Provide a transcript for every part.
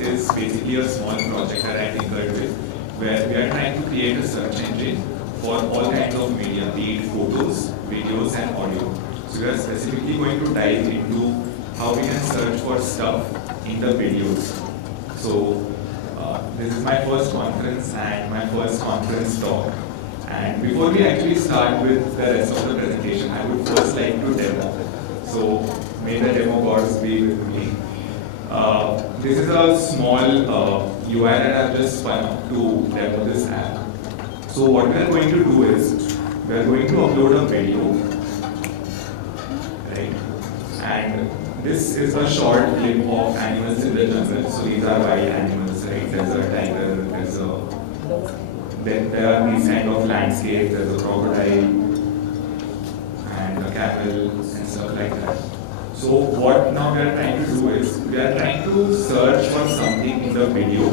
is basically a small project that I tinkered with, where we are trying to create a search engine for all kinds of media, be it photos, videos, and audio. So we are specifically going to dive into how we can search for stuff in the videos. So this is my first conference and my first conference talk. And before we actually start with the rest of the presentation, I would first like to demo. So may the demo gods be with me. This is a small UI that I've just spun up to demo this app. So what we are going to do is, we are going to upload a video, right? And this is a short clip of animals in the jungle. So these are wild animals, right? There's a tiger, then there are these kind of landscapes, there's a crocodile, and a camel, and stuff like that. So what now we are trying to do is, we are trying to search for something in the video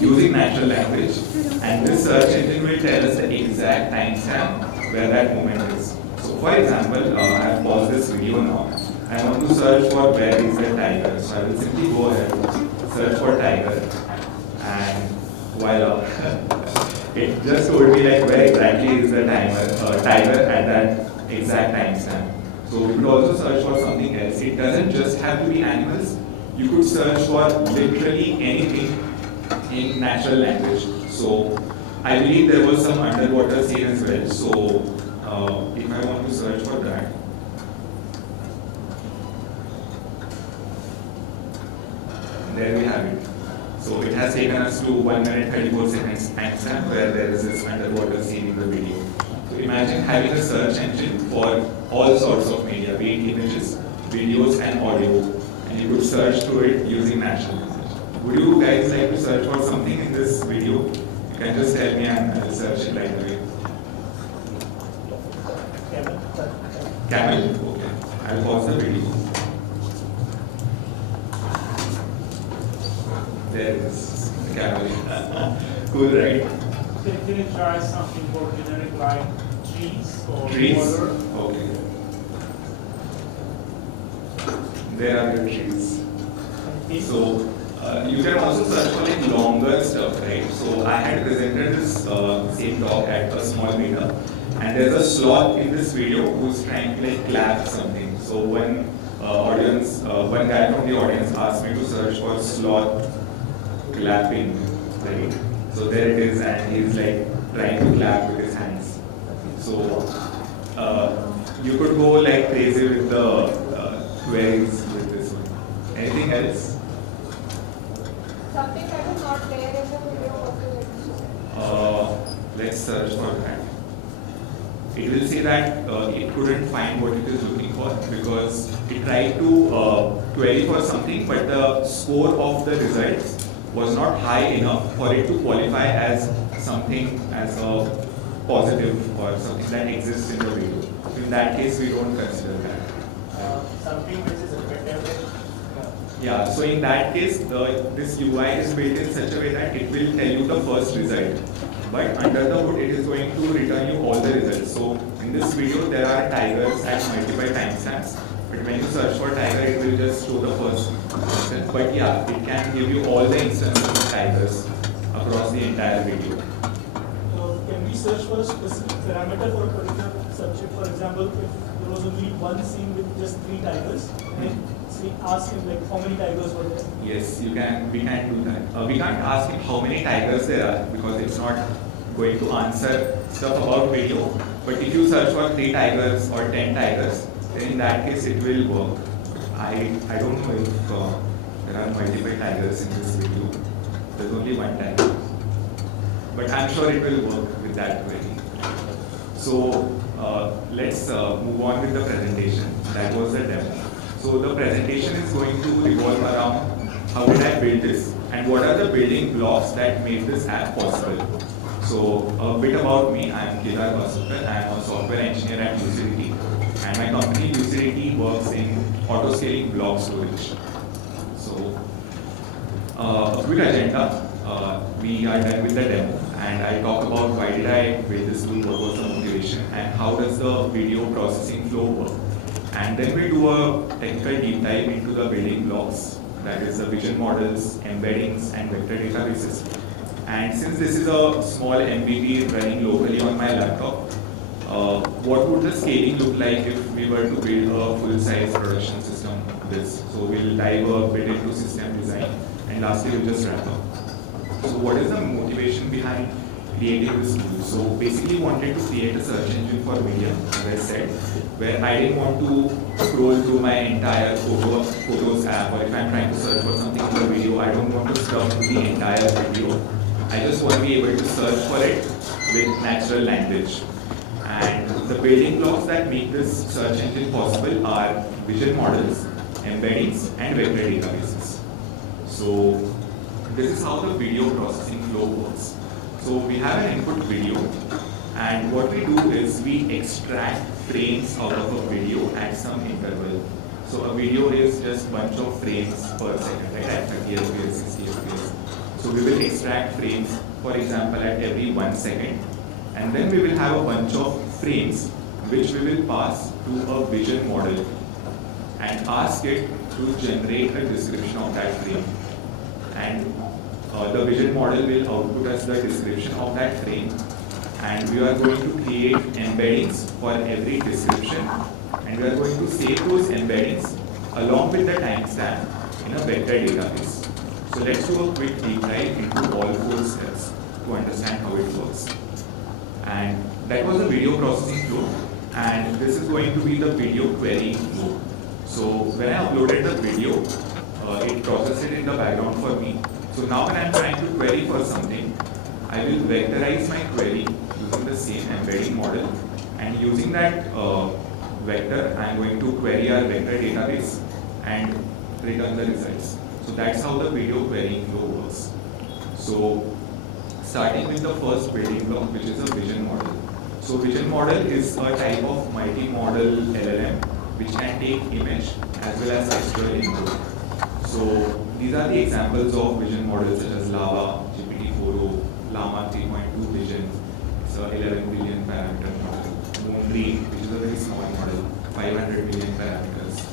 using natural language, and this search engine will tell us the exact timestamp where that moment is. So for example, I have paused this video now. I want to search for where is the tiger. So I will simply go ahead, search for tiger, and voila. It just told me like where exactly is the tiger at that exact timestamp. So you could also search for something else. It doesn't just have to be animals. You could search for literally anything in natural language. So I believe there was some underwater scene as well. So if I want to search for that, there we have it. So it has taken us to 1 minute 34 seconds timestamp where there is this underwater scene in the video. So imagine having a search engine for all sorts of media, be it images, videos, and audio, and you could search through it using natural language. Would you guys like to search for something in this video? You can just tell me and I'll search it right away. Camel? Okay. I'll pause the video. There it is. The camel. Cool, right? Can you try something more generic like trees or trees? water? Okay. There are the trees. So you can also search for like longer stuff, right? So I had presented this same talk at a small meetup, and there's a sloth in this video who's trying to like clap something. So one guy from the audience asked me to search for sloth clapping, right? So there it is, and he's like trying to clap with his hands. So you could go like crazy with the queries with this one. Anything else? Something that is not there in the video, what do you Let's search for that. It will say that it couldn't find what it is looking for because it tried to query for something, but the score of the results was not high enough for it to qualify as something as a positive or something that exists in the video. In that case, we don't consider that. Something which is repetitive. Yeah, so in that case, this UI is built in such a way that it will tell you the first result. But under the hood, it is going to return you all the results. So in this video, there are tigers at multiple timestamps. But when you search for tiger, it will just show the first instance. But yeah, it can give you all the instances of tigers across the entire video. Can we search for a specific parameter for a particular subject? For example, if there was only one scene with just 3 tigers, then ask him like how many tigers were there? Yes, you can. We can do that. We can't ask him how many tigers there are because it's not going to answer stuff about video. But if you search for 3 tigers or 10 tigers, then in that case it will work. I don't know if there are multiple tigers in this video. There's only one tiger. But I'm sure it will work with that query. So let's move on with the presentation. That was the demo. So the presentation is going to revolve around how did I build this and what are the building blocks that made this app possible. So a bit about me, I am Kedar Basutkar. I am a software engineer at Lucidity, and my company Lucidity works in auto-scaling block storage. So a quick agenda, we are done with the demo, and I talk about why did I build this tool, what was the motivation, and how does the video processing flow work. And then we do a technical deep dive into the building blocks, that is the vision models, embeddings, and vector databases. And since this is a small MVP running locally on my laptop, what would the scaling look like if we were to build a full-size production system of this? So we'll dive a bit into system design, and lastly we'll just wrap up. So what is the motivation behind creating this tool? So basically wanted to create a search engine for media, as I said, where I didn't want to scroll through my entire photos app, or if I'm trying to search for something in the video, I don't want to stuff the entire video. I just want to be able to search for it with natural language. And the building blocks that make this search engine possible are vision models, embeddings, and vector databases. So this is how the video processing flow works. So we have an input video, and what we do is we extract frames out of a video at some interval. So a video is just a bunch of frames per second, right? At 30 FPS, 60 FPS. So we will extract frames, for example, at every 1 second. And then we will have a bunch of frames which we will pass to a vision model and ask it to generate a description of that frame. And the vision model will output us the description of that frame, and we are going to create embeddings for every description, and we are going to save those embeddings along with the timestamp in a vector database. So let's do a quick deep dive into all 4 steps to understand how it works. And that was the video processing flow, and this is going to be the video query flow. So when I uploaded the video, it processed it in the background for me. So now when I'm trying to query for something, I will vectorize my query using the same embedding model, and using that vector, I'm going to query our vector database and return the results. So that's how the video querying flow works. So starting with the first building block, which is a vision model. So vision model is a type of multi-modal LLM which can take image as well as textual input. So these are the examples of vision models such as Lava, GPT-4o, Llama 3.2 Vision, it's a 11 billion parameter model, Moondream, which is a very small model, 500 billion parameters.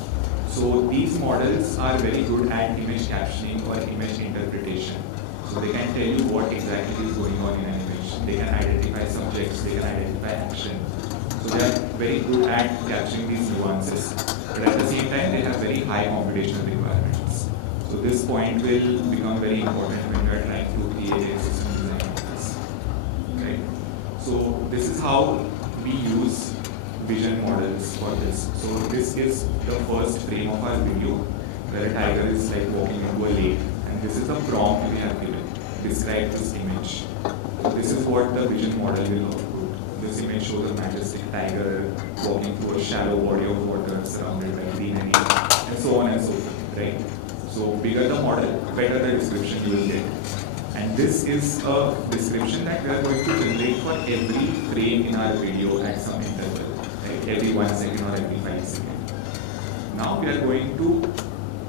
So these models are very good at image captioning or image interpretation. So they can tell you what exactly is going on in an image. They can identify subjects, they can identify action. So they are very good at capturing these nuances. But at the same time, they have very high computational requirements. So this point will become very important when you are trying to create a system design of this. Right? So this is how we use vision models for this. So this is the first frame of our video where a tiger is like walking into a lake. And this is the prompt we have given. Describe this image. So this is what the vision model will output. This image shows a majestic tiger walking through a shallow body of water surrounded by greenery, and so on and so forth, right? So bigger the model, better the description you will get. And this is a description that we are going to generate for every frame in our video at some interval, like every 1 second or every 5 seconds. Now we are going to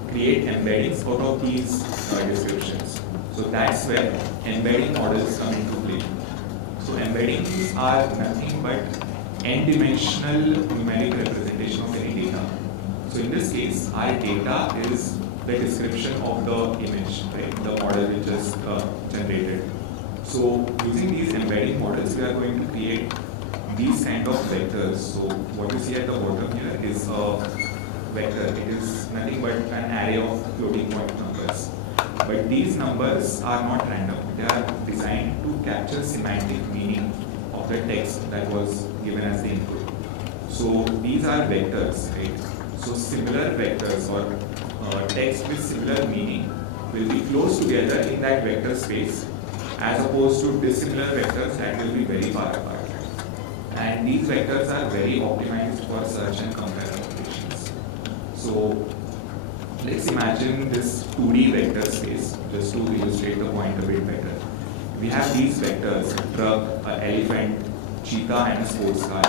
create embeddings out of these descriptions. So that's where embedding models come into play. So embeddings are nothing but n-dimensional numeric representation of any data. So in this case, our data is the description of the image, right? The model we just generated. So using these embedding models, we are going to create these kind of vectors. So what you see at the bottom here is a vector. It is nothing but an array of floating point numbers. But these numbers are not random. They are designed to capture semantic meaning of the text that was given as the input. So these are vectors, right? So similar vectors or text with similar meaning will be close together in that vector space, as opposed to dissimilar vectors that will be very far apart. And these vectors are very optimized for search and compare applications. So let's imagine this 2D vector space, just to illustrate the point a bit better. We have these vectors, a truck, an elephant, cheetah, and a sports car.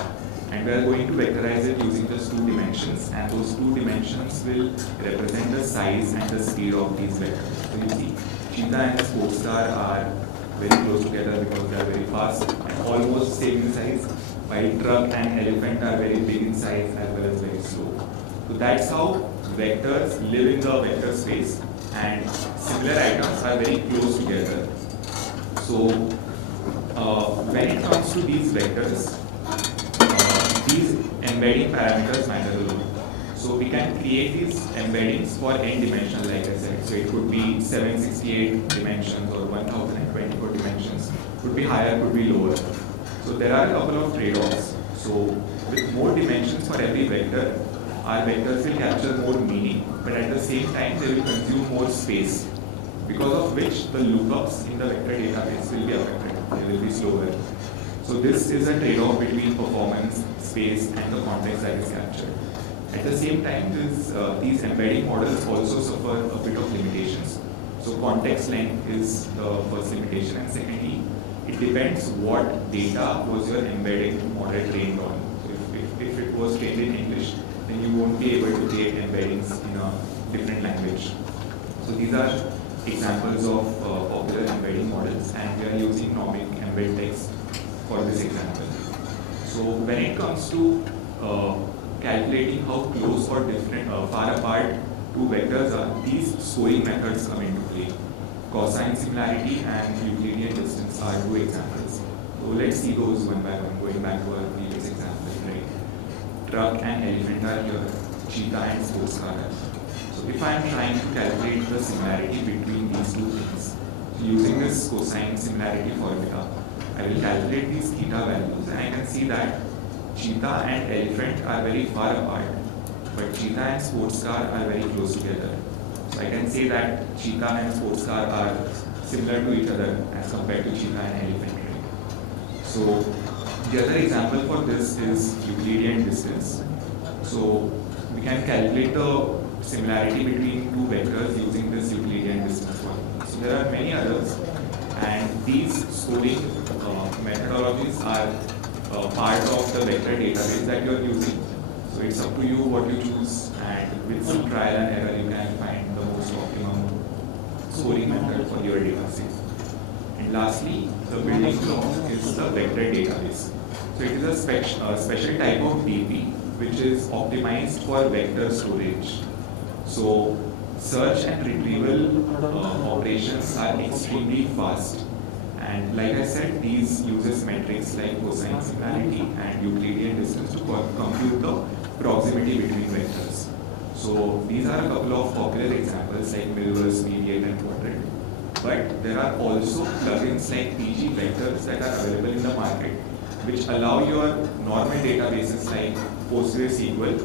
And we are going to vectorize it using just 2 dimensions, and those 2 dimensions will represent the size and the speed of these vectors. So you see, cheetah and the sports car are very close together because they are very fast and almost same in size, while truck and elephant are very big in size as well as very slow. So that's how vectors live in the vector space and similar items are very close together. So when it comes to these vectors, these embedding parameters matter a lot. So we can create these embeddings for n dimensions, like I said. So it could be 768 dimensions or 1024 dimensions. Could be higher, could be lower. So there are a couple of trade-offs. So with more dimensions for every vector, our vectors will capture more meaning, but at the same time they will consume more space, because of which the lookups in the vector database will be affected. They will be slower. So this is a trade-off between performance, space, and the context that is captured. At the same time, these embedding models also suffer a bit of limitations. So context length is the first limitation, and secondly, it depends what data was your embedding model trained on. So if it was trained in English, then you won't be able to create embeddings in a different language. So these are examples of popular embedding models, and we are using nomic embed text for this example. So when it comes to calculating how close or different, far apart two vectors are, these scoring methods come into play. Cosine similarity and Euclidean distance are two examples. So let's see those one by one, going back to our previous example, right? Truck and elephant are here, cheetah and sports car are. So if I am trying to calculate the similarity between these two things, so using this cosine similarity formula, I will calculate these theta values, and I can see that cheetah and elephant are very far apart, but cheetah and sports car are very close together. So I can say that cheetah and sports car are similar to each other as compared to cheetah and elephant. Right? So the other example for this is Euclidean distance. So we can calculate the similarity between two vectors using this Euclidean distance formula. So there are many others, and these scoring methodologies are part of the vector database that you are using. So it's up to you what you choose, and with some trial and error you can find the most optimum scoring method for your data set. And lastly, the building block is the vector database. So it is a special type of DB which is optimized for vector storage. So search and retrieval operations are extremely fast. And like I said, these uses metrics like cosine similarity and Euclidean distance to compute the proximity between vectors. So these are a couple of popular examples like Milverse, Mediate, and Quadrant. But there are also plugins like PG vectors that are available in the market, which allow your normal databases like PostgreSQL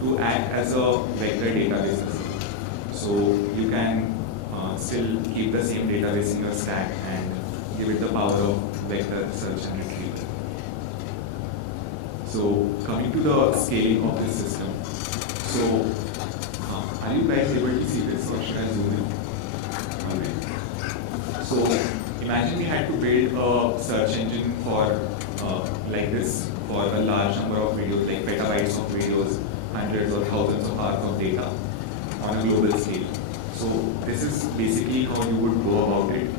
to act as a vector database. So you can still keep the same database in your stack and give it the power of vector search and retrieval. So coming to the scaling of this system. So are you guys able to see this, or should I zoom in? Alright. So imagine we had to build a search engine for like this for a large number of videos, like petabytes of videos, hundreds or thousands of hours of data on a global scale. So this is basically how you would go about it.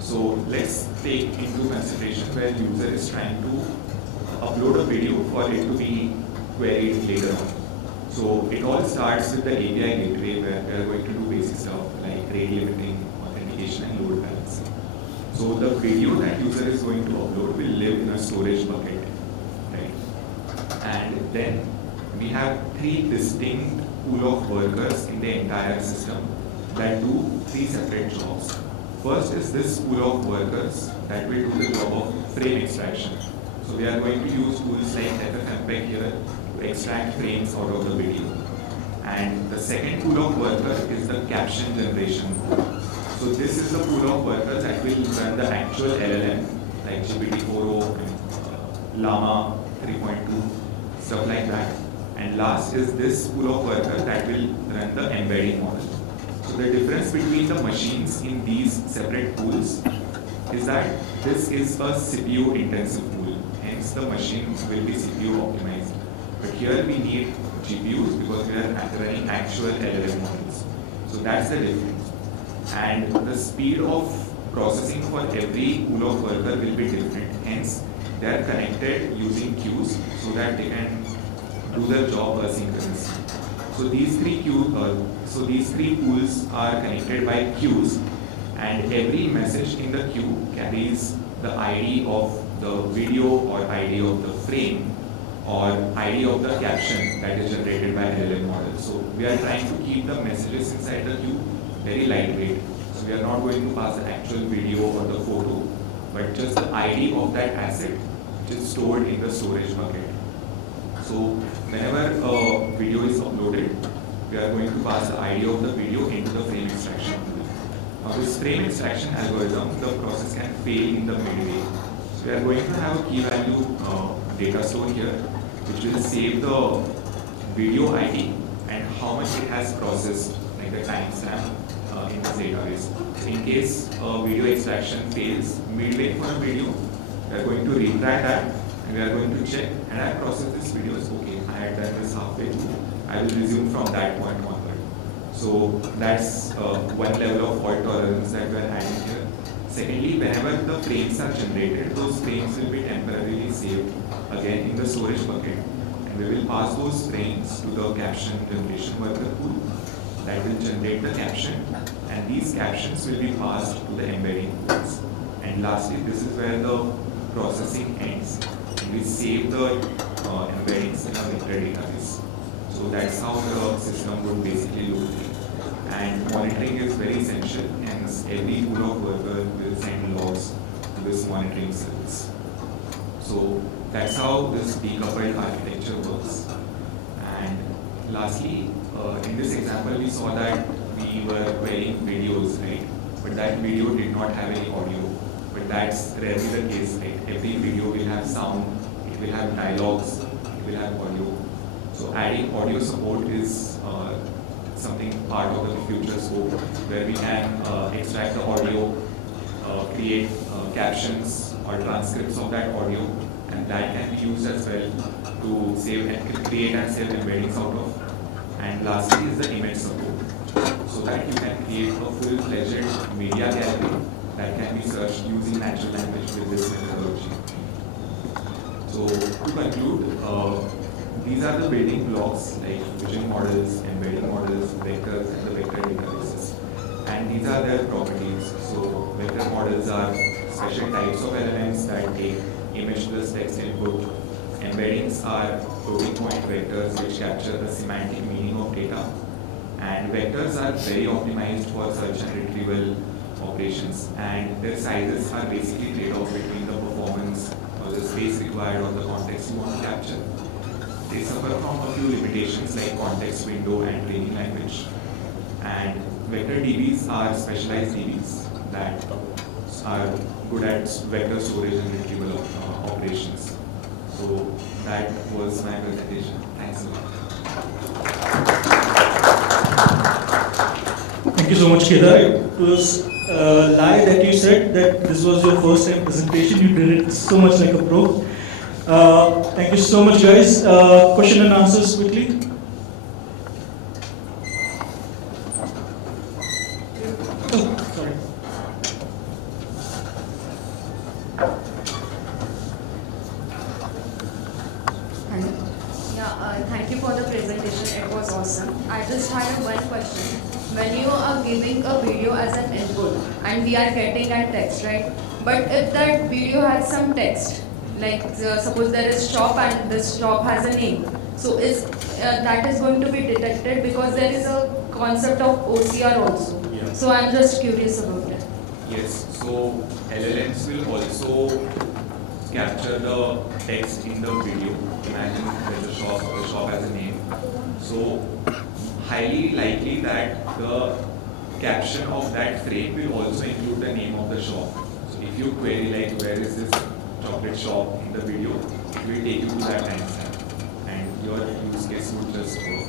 So let's take into consideration where user is trying to upload a video for it to be queried later on. So it all starts with the API gateway, where we are going to do basic stuff like rate limiting, authentication, and load balancing. So the video that user is going to upload will live in a storage bucket, right? And then we have three distinct pool of workers in the entire system that do three separate jobs. First is this pool of workers that will do the job of frame extraction. So we are going to use tools like FFmpeg here to extract frames out of the video. And the second pool of workers is the caption generation. So this is the pool of workers that will run the actual LLM, like GPT-4o and Llama 3.2, stuff like that. And last is this pool of workers that will run the embedding model. So the difference between the machines in these separate pools is that this is a CPU intensive pool, hence the machine will be CPU optimized. But here we need GPUs because we are running actual LLM models. So that's the difference. And the speed of processing for every pool of worker will be different. Hence, they are connected using queues so that they can do their job asynchronously. So these three pools are connected by queues, and every message in the queue carries the ID of the video or ID of the frame or ID of the caption that is generated by LLM model. So we are trying to keep the messages inside the queue very lightweight. So we are not going to pass the actual video or the photo, but just the ID of that asset which is stored in the storage bucket. So whenever a video is uploaded, we are going to pass the ID of the video into the frame extraction. Now this frame extraction algorithm, the process can fail in the midway. So we are going to have a key value data store here, which will save the video ID and how much it has processed, like the timestamp in this database. So in case video extraction fails midway for a video, we are going to retract that and we are going to check, and I processed this video is okay. I had done this halfway through. I will resume from that point onward. So that's one level of fault tolerance that we are adding here. Secondly, whenever the frames are generated, those frames will be temporarily saved again in the storage bucket, and we will pass those frames to the caption generation worker pool that will generate the caption, and these captions will be passed to the embedding pools. And lastly, this is where the processing ends, and we save the embeddings in our vector database. So that's how the system would basically look like. And monitoring is very essential, and every pool of worker will send logs to this monitoring service. So that's how this decoupled architecture works. And lastly, in this example, we saw that we were querying videos, right? But that video did not have any audio. But that's rarely the case, right? Every video will have sound, it will have dialogues, it will have audio. So adding audio support is something part of the future scope, where we can extract the audio, create captions or transcripts of that audio, and that can be used as well to save and create and save embeddings out of. And lastly is the image support, so that you can create a full-fledged media gallery that can be searched using natural language with this methodology. So to conclude, these are the building blocks like vision models, embedding models, vectors, and the vector databases. And these are their properties. So vector models are special types of LLMs that take image plus text input. Embeddings are floating point vectors which capture the semantic meaning of data. And vectors are very optimized for search and retrieval operations. And their sizes are basically trade-off between the performance or the space required or the context you want to capture. They suffer from a few limitations like context window and training language. And vector DBs are specialized DBs that are good at vector storage and retrieval operations. So that was my presentation. Thanks a lot. Thank you so much, Kedar. It was a lie that you said that this was your first time presentation. You did it so much like a pro. Thank you so much, guys. Question and answers quickly. Oh, sorry. Thank you for the presentation. It was awesome. I just had one question. When you are giving a video as an input and we are getting a text, right? But if that video has some text, like suppose there is shop and this shop has a name, so that is going to be detected because there is a concept of OCR also. Yeah. So I'm just curious about it. Yes, so LLMs will also capture the text in the video. Imagine there's a shop, the shop has a name. So highly likely that the caption of that frame will also include the name of the shop. So if you query like where is this chocolate shop in the video, it will take you to that timestamp and your use case would just work.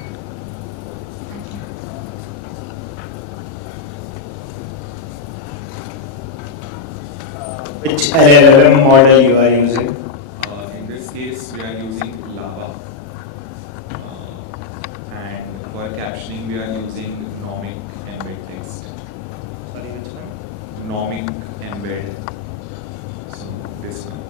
Which LLM model you are using? In this case, we are using Lava. And for captioning, we are using Nomic embed text. Sorry, which one? Nomic embed. So this one.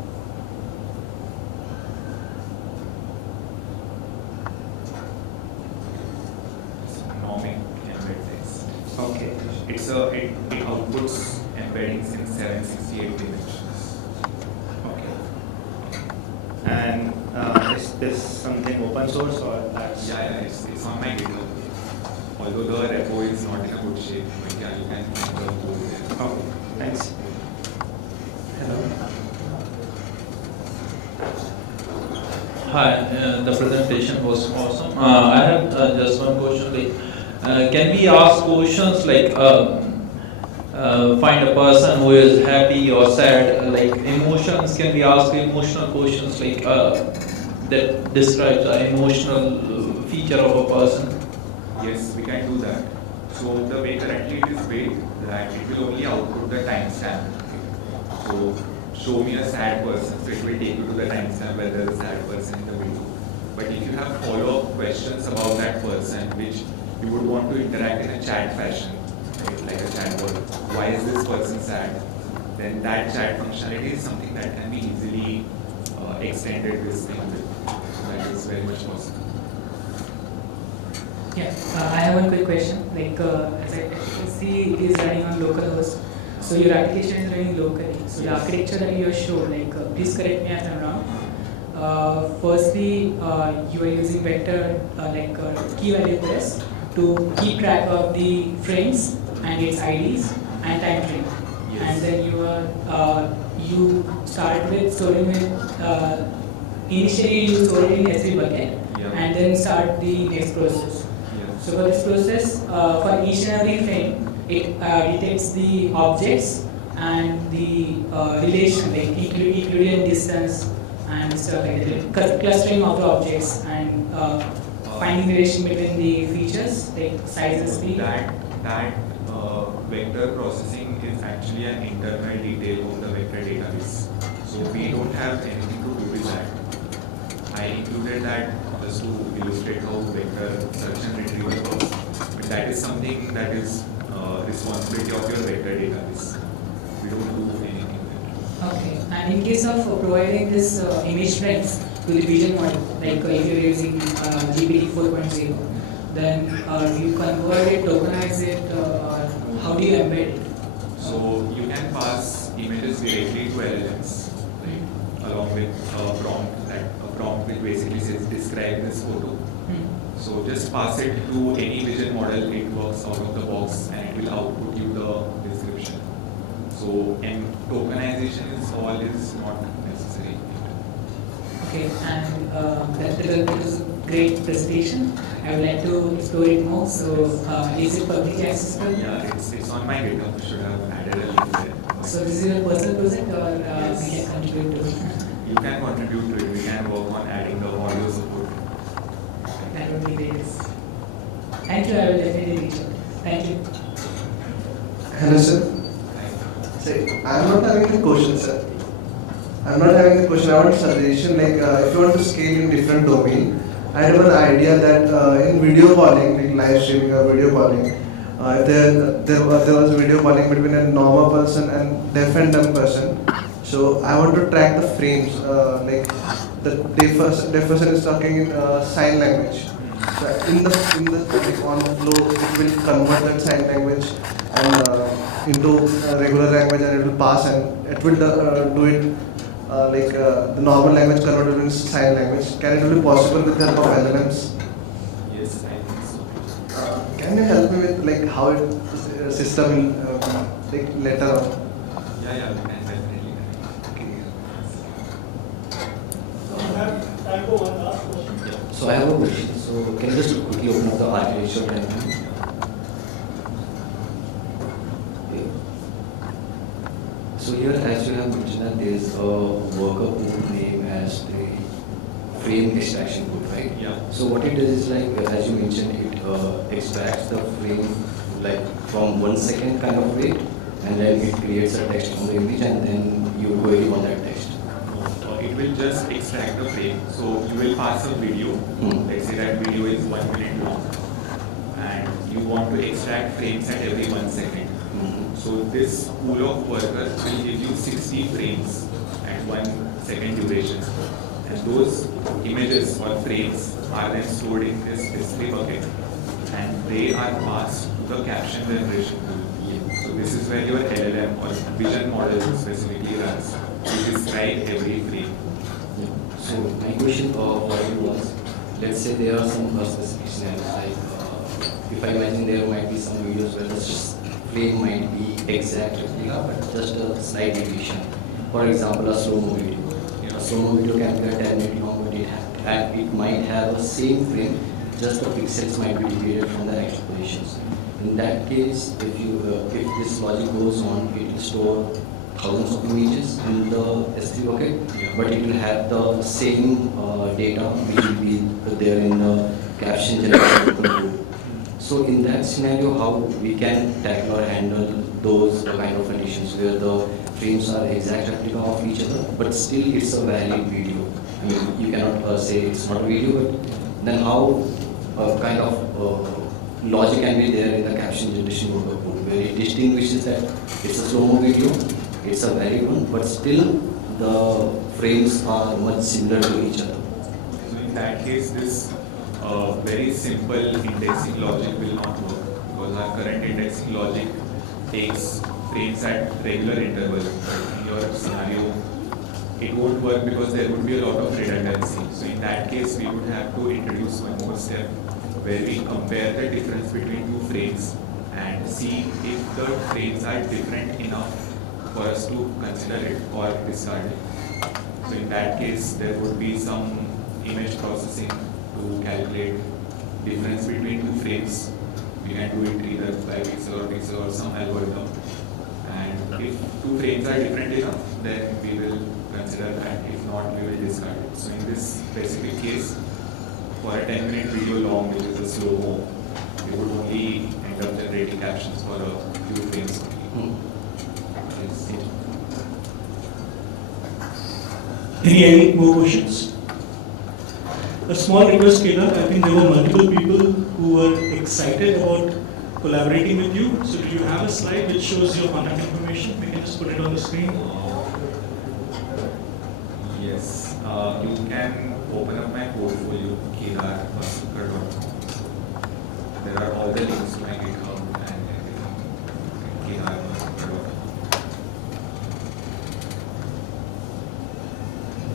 Okay. It outputs embeddings in 768 dimensions. Okay. And is this something open source or that's? Yeah, it's on my GitHub. Although the repo is not in a good shape, but yeah, you can find the code there. Okay. Thanks. Hello. Hi, the presentation was awesome. I have just one question. Can we ask questions like find a person who is happy or sad? Like emotions, can we ask emotional questions like that describes an emotional feature of a person? Yes, we can do that. So the way currently it is built that it will only output the timestamp. So show me a sad person, so it will take you to the timestamp where there is a sad person in the video. But if you have follow-up questions about that person, which you would want to interact in a chat fashion, right, like a chat bot, why is this person sad? Then that chat functionality is something that can be easily extended this thing with. That is very much possible. Yeah, I have one quick question. Like, as I can see, it is running on localhost. So your application is running locally. So the architecture that you have showed, like, please correct me if I'm wrong. Firstly, you are using vector key value press to keep track of the frames and its IDs and time frame. Yes. And then you start with storing with initially you store it in S3 bucket Yeah. and then start the next process. Yeah. So for this process, for each and every frame, it detects the objects and the relation, like Euclidean distance and stuff like that, clustering of the objects and finding the relation between the features, like size and speed. That vector processing is actually an internal detail of the vector database. So we don't have anything to do with that. I included that just to illustrate how vector search and retrieval works. But that is something that is responsibility of your vector database. We don't do anything with it. Okay, and in case of providing this image frames to the vision model, like if you're using GPT 4.0, then you convert it, tokenize it, or how do you embed it? So you can pass images directly to LLMs, right? Along with a prompt which basically says describe this photo. So just pass it to any vision model, it works out of the box and it will output you the description. So tokenization is not necessary. Okay, and that was a great presentation. I would like to explore it more. So, is it publicly accessible? Yeah, it's on my GitHub. You should have added a link there. So, this is your personal project, or Yes. we can contribute to it? You can contribute to it. We can work on adding the audio support. That would be great. Thank you. I will definitely reach out. Thank you. Hello, sir. Say, I'm not having a question, sir. I'm not having a question. I want a suggestion. Like, if you want to scale in different domain, I have an idea that in video calling, like live streaming or video calling, if there was video calling between a normal person and deaf and dumb person. So I want to track the frames. Like the deaf person is talking in sign language. So in the like on the flow, it will convert that sign language and into regular language, and it will pass, and it will do it the normal language converted into sign language. Can it be possible with the help of LLMs? Yes, I think so. Can you help me with like how system will like later on? Yeah, we can definitely. Time for one last question. So I have a question. So can you just quickly open up the architecture diagram? Okay. So here, as you have mentioned, that there is a worker code name as the frame extraction code, right? Yeah. So what it does is like, as you mentioned, it extracts the frame like from 1 second kind of rate, and then it creates a text from the image, and then you query on that text. It will just extract the frame. So you will pass a video. Let's say that video is 1 minute long, and you want to extract frames at every 1 second. So this pool of workers will give you 60 frames at 1 second duration. And those images or frames are then stored in this S3 bucket, and they are passed to the caption generation tool. So this is where your LLM or vision model specifically runs to describe every frame. So my question for you was, let's say there are some specific scenarios, like if I imagine there might be some videos where the frame might be exact replica, but just a slight deviation. For example, a slow-mo video. A slow-mo video can be a 10-minute long, but it might have a same frame, just the pixels might be deviated from the actual positions. In that case, if this logic goes on, it will store thousands of images in the S3 bucket, but it will have the same data which will be there in the caption generation code. So in that scenario, how we can tackle or handle those kind of conditions where the frames are exact replica of each other, but still it's a valid video. I mean, you cannot say it's not a video, but then how kind of logic can be there in the caption generation code where it distinguishes that it's a slow-mo video, it's a valid one, but still the frames are much similar to each other. So in that case, this very simple indexing logic will not work, because our current indexing logic takes frames at regular intervals. But in your scenario, it won't work because there would be a lot of redundancy. So in that case, we would have to introduce one more step where we compare the difference between two frames and see if the frames are different enough for us to consider it or discard it. So in that case, there would be some image processing to calculate difference between two frames. We can do it either by pixel or some algorithm. And if two frames are different enough, then we will consider that. If not, we will discard it. So in this specific case, for a 10-minute video long, which is a slow-mo, we would only end up generating captions for a few frames only. Yes. Any more questions? A small request, Kedar. I think there were multiple people who were excited about collaborating with you. So do you have a slide which shows your contact information? We can just put it on the screen. Yes. You can open up my portfolio, Kedar, Basutkar.com. There are all the links to my GitHub and everything. Kedar, Basutkar.com.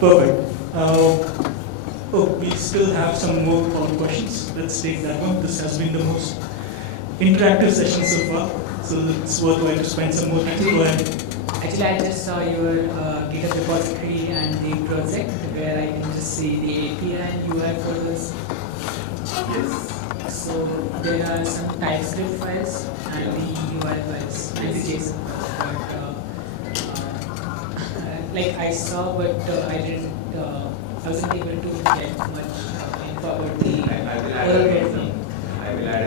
Perfect. We still have some more follow-up questions. Let's take that one. This has been the most interactive session so far, so it's worthwhile to spend some more time. Go ahead. Actually, I just saw your GitHub repository and the project where I can just see the API and UI for this. Yes. So there are some TypeScript files and the UI files and the JSON files. But like I saw, but I didn't. I wasn't able to get much info about the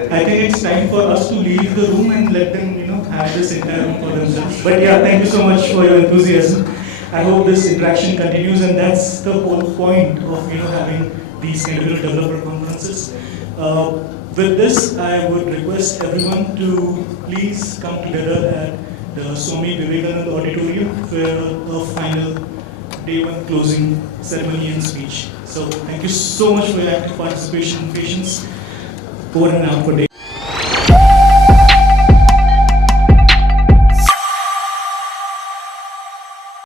I think it's time for us to leave the room and let them, have this entire room for themselves. But yeah, thank you so much for your enthusiasm. I hope this interaction continues, and that's the whole point of, having these kind of developer conferences. With this, I would request everyone to please come together at the Swami Vivekananda Auditorium for a final day one closing ceremony and speech. So thank you so much for your active participation and patience. Over and out for day.